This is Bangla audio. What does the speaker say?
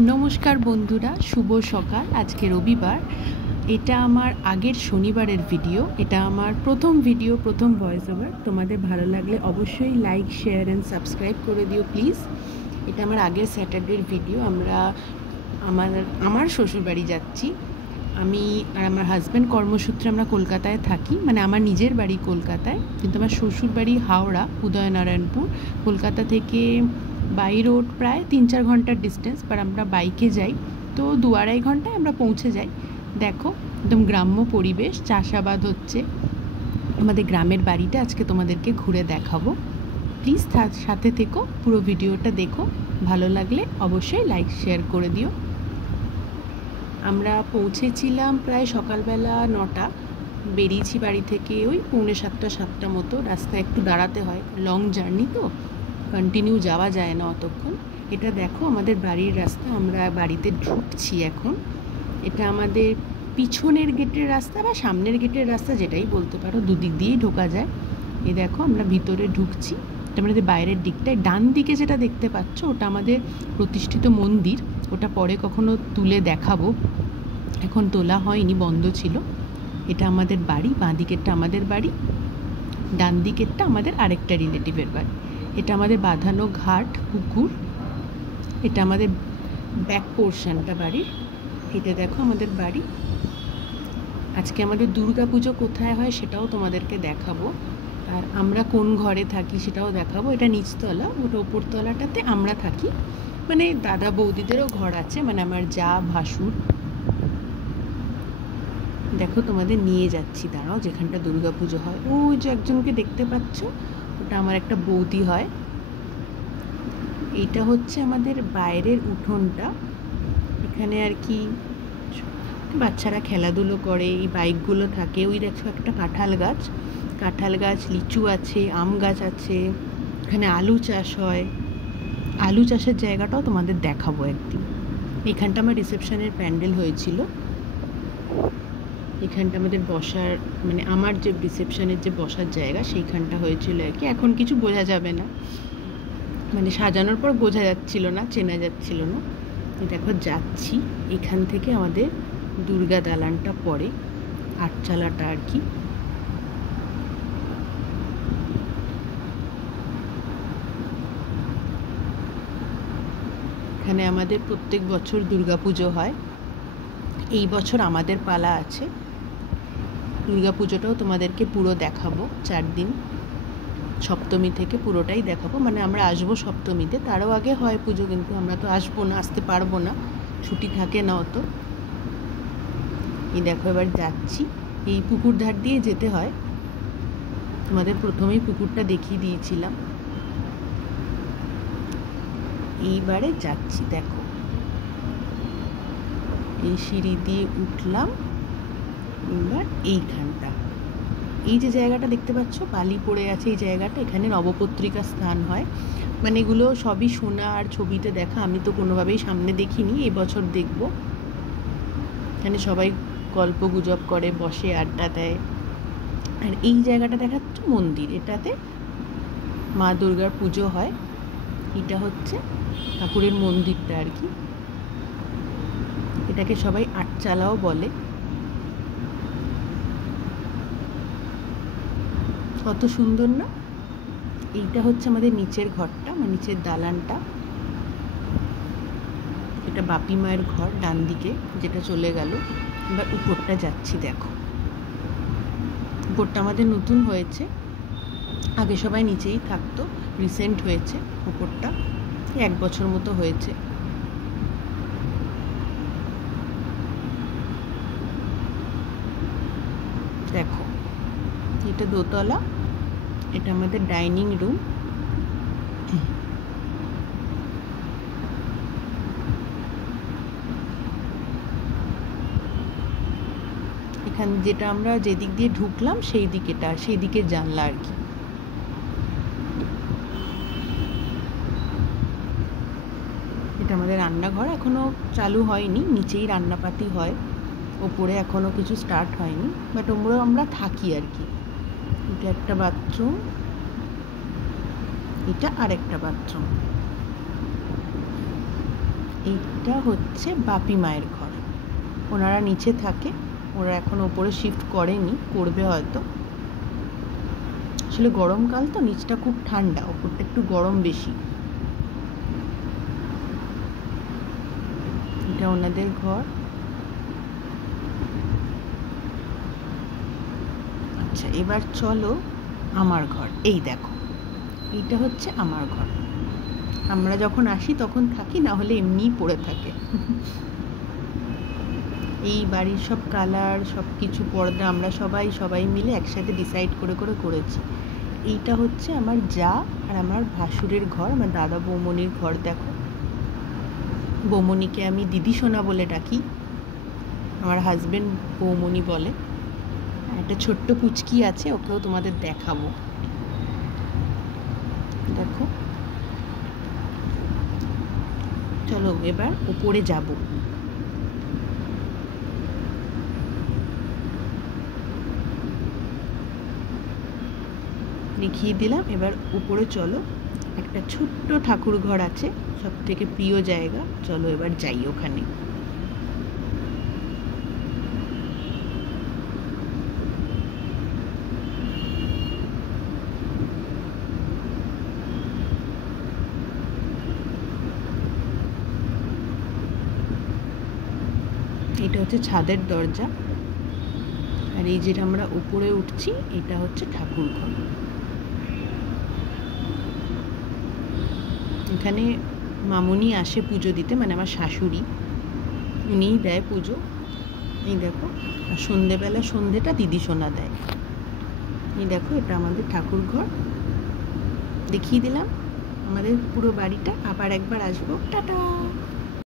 नमस्कार बंधुरा शुभ सकाल। आज के रविवार। এটা আমার আগের শনিবারের ভিডিও। এটা আমার প্রথম ভিডিও, প্রথম ভয়েস ওভার। তোমাদের ভালো লাগলে অবশ্যই লাইক, শেয়ার অ্যান্ড সাবস্ক্রাইব করে দিও প্লিজ। এটা আমার আগের স্যাটারডের ভিডিও। আমরা আমার শ্বশুরবাড়ি যাচ্ছি। আমি আর আমার হাজব্যান্ড কর্মসূত্রে আমরা কলকাতায় থাকি, মানে আমার নিজের বাড়ি কলকাতায়, কিন্তু আমার শ্বশুরবাড়ি হাওড়া, উদয়নারায়ণপুর। কলকাতা থেকে বাই রোড প্রায় 3-4 ঘন্টার ডিস্টেন্স, বাট আমরা বাইকে যাই তো 2-2.5 ঘন্টায় আমরা পৌঁছে যাই। দেখো একদম গ্রাম্য পরিবেশ, চাষাবাদ হচ্ছে। আমাদের গ্রামের বাড়িটা আজকে তোমাদেরকে ঘুরে দেখাবো। প্লিজ সাথে থেকো, পুরো ভিডিওটা দেখো। ভালো লাগলে অবশ্যই লাইক শেয়ার করে দিও। আমরা পৌঁছেছিলাম প্রায় সকালবেলা 9টা। বেরিয়েছি বাড়ি থেকে ওই 6:45-7টা মতো। রাস্তায় একটু দাঁড়াতে হয়, লং জার্নি তো কন্টিনিউ যাওয়া যায় না অতক্ষণ। এটা দেখো আমাদের বাড়ির রাস্তা। আমরা বাড়িতে ঢুকছি এখন। এটা আমাদের পিছনের গেটের রাস্তা বা সামনের গেটের রাস্তা, যেটাই বলতে পারো, দুদিক দিয়েই ঢোকা যায়। এই দেখো আমরা ভিতরে ঢুকছি। এটা আমাদের বাইরের দিকটায় ডান দিকে যেটা দেখতে পাচ্ছ ওটা আমাদের প্রতিষ্ঠিত মন্দির। ওটা পরে কখনো তুলে দেখাবো, এখন তোলা হয়নি, বন্ধ ছিল। এটা আমাদের বাড়ি, বাঁ দিকেরটা আমাদের বাড়ি, ডান দিকেরটা আমাদের আরেকটা রিলেটিভের বাড়ি। এটা আমাদের বাঁধানো ঘাট, পুকুর। এটা আমাদের ব্যাক পোর্শনটা বাড়ির। এটা দেখো আমাদের বাড়ি। আজকে আমাদের দুর্গা পুজো কোথায় হয় সেটাও তোমাদেরকে দেখাবো, আর আমরা কোন ঘরে থাকি সেটাও দেখাবো। এটা নিচতলা, ওটা ওপরতলাটাতে আমরা থাকি, মানে দাদা বৌদিদেরও ঘর আছে, মানে আমার যা ভাসুর। দেখো তোমাদের নিয়ে যাচ্ছি, দাঁড়াও, যেখানটা দুর্গা পুজো হয়। ওই যে একজনকে দেখতে পাচ্ছ, ওটা আমার একটা বৌদি হয়। এইটা হচ্ছে আমাদের বাইরের উঠোনটা। এখানে আর কি বাচ্চারা খেলাধুলো করে, এই বাইকগুলো থাকে। ওই দেখো একটা কাঁঠাল গাছ, লিচু আছে, আম গাছ আছে। এখানে আলু চাষ হয়। আলু চাষের জায়গাটাও তোমাদের দেখাবো একদিন। এখানটা আমার রিসেপশনের প্যান্ডেল হয়েছিল। এখানটা আমাদের বসার, মানে আমার যে রিসেপশনের যে বসার জায়গা সেইখানটা হয়েছিল আর কি। এখন কিছু বোঝা যাবে না, মানে সাজানোর পর বোঝা যাচ্ছিল না, চেনা যাচ্ছিল না। দেখো যাচ্ছি, এখান থেকে আমাদের দুর্গা দালানটা পড়ে, আটচালাটা আর কি। এখানে আমাদের প্রত্যেক বছর দুর্গা পুজো হয়। এই বছর আমাদের পালা আছে। দুর্গা পুজোটাও তোমাদেরকে পুরো দেখাবো, 4 দিন, সপ্তমী থেকে পুরোটাই দেখাবো। মানে আমরা আসবো সপ্তমীতে, তারও আগে হয় পুজো, কিন্তু আমরা তো আসবো না, আসতে পারবো না, ছুটি থাকে না অত। এই দেখো এবার যাচ্ছি, এই পুকুর ধার দিয়ে যেতে হয়। তোমাদের প্রথমেই পুকুরটা দেখিয়ে দিয়েছিলাম। এইবারে যাচ্ছি, দেখো এই সিঁড়ি দিয়ে উঠলাম। এবার এইখানটা, এই যে জায়গাটা দেখতে পাচ্ছ বালি পড়ে আছে, এই জায়গাটা, এখানে নবপত্রিকা স্থান হয়। মানে এগুলো সবই শোনা আর ছবিতে দেখা, আমি তো কোনোভাবেই সামনে দেখিনি, এই বছর দেখব। এখানে সবাই গল্প গুজব করে, বসে আড্ডা দেয়। আর এই জায়গাটা দেখাচ্ছ মন্দির, এটাতে মা দুর্গার পুজো হয়। এটা হচ্ছে ঠাকুরের মন্দিরটা আর কি। এটাকে সবাই আটচালাও বলে। কত সুন্দর না? এইটা হচ্ছে আমাদের নিচের ঘরটা, মানে নিচের দালানটা। এটা বাপি মায়ের ঘর ডান দিকে, যেটা চলে গেল। এবার উপরটা যাচ্ছি, দেখো উপরটা আমাদের নতুন হয়েছে, আগে সবাই নিচেই থাকতো, রিসেন্ট হয়েছে উপরটা, 1 বছর মতো হয়েছে। দেখো এটা দোতলা, এটা আমাদের ডাইনিং রুম। এখান যেটা আমরা যেদিক দিয়ে ঢুকলাম সেই দিকের জানলা আর কি। এটা আমাদের রান্নাঘর, এখনো চালু হয়নি, নিচেই রান্নাপাতি হয়, ওপরে এখনো কিছু স্টার্ট হয়নি, বাট আমরা থাকি আর কি। এটা একটা বাথরুম, এটা আরেকটা বাথরুম। এইটা হচ্ছে বাপি মায়ের ঘর। ওনারা নিচে থাকে, ওরা এখন ওপরে শিফট করেনি, করবে হয়তো। আসলে গরমকাল তো, নিচটা খুব ঠান্ডা, ওপরটা একটু গরম বেশি। এটা ওনাদের ঘর। আচ্ছা, এবার চলো আমার ঘর। এই দেখো, এইটা হচ্ছে আমার ঘর। আমরা যখন আসি তখন থাকি, না হলে এমনিই পড়ে থাকে। এই বাড়ির সব কালার, সব কিছু পর্দা আমরা সবাই মিলে একসাথে ডিসাইড করে করেছি। এইটা হচ্ছে আমার যা আর আমার ভাসুরের ঘর, আমার দাদা বৌমনির ঘর। দেখো, বৌমনিকে আমি দিদি সোনা বলে ডাকি, আমার হাজবেন্ড বৌমনি বলে। একটা ছোট্ট পুচকি আছে, ওকেও তোমাদের দেখাবো। দেখো, চলো এবার উপরে যাব। দেখিয়ে দিলাম, এবার উপরে চলো। একটা ছোট্ট ঠাকুর ঘর আছে, সব থেকে প্রিয় জায়গা। চলো এবার যাই ওখানে। এটা হচ্ছে ছাদের দরজা, আর এই যেটা আমরা উপরে উঠছি এটা হচ্ছে ঠাকুর ঘর। এখানে মামুনি আসে পুজো দিতে, মানে আমার শাশুড়ি, উনিই দেয় পুজো। এই দেখো, আর সন্ধেবেলা সন্ধেটা দিদি সোনা দেয়। এই দেখো, এটা আমাদের ঠাকুর ঘর। দেখিয়ে দিলাম আমাদের পুরো বাড়িটা। আবার একবার আসবো। টাটা।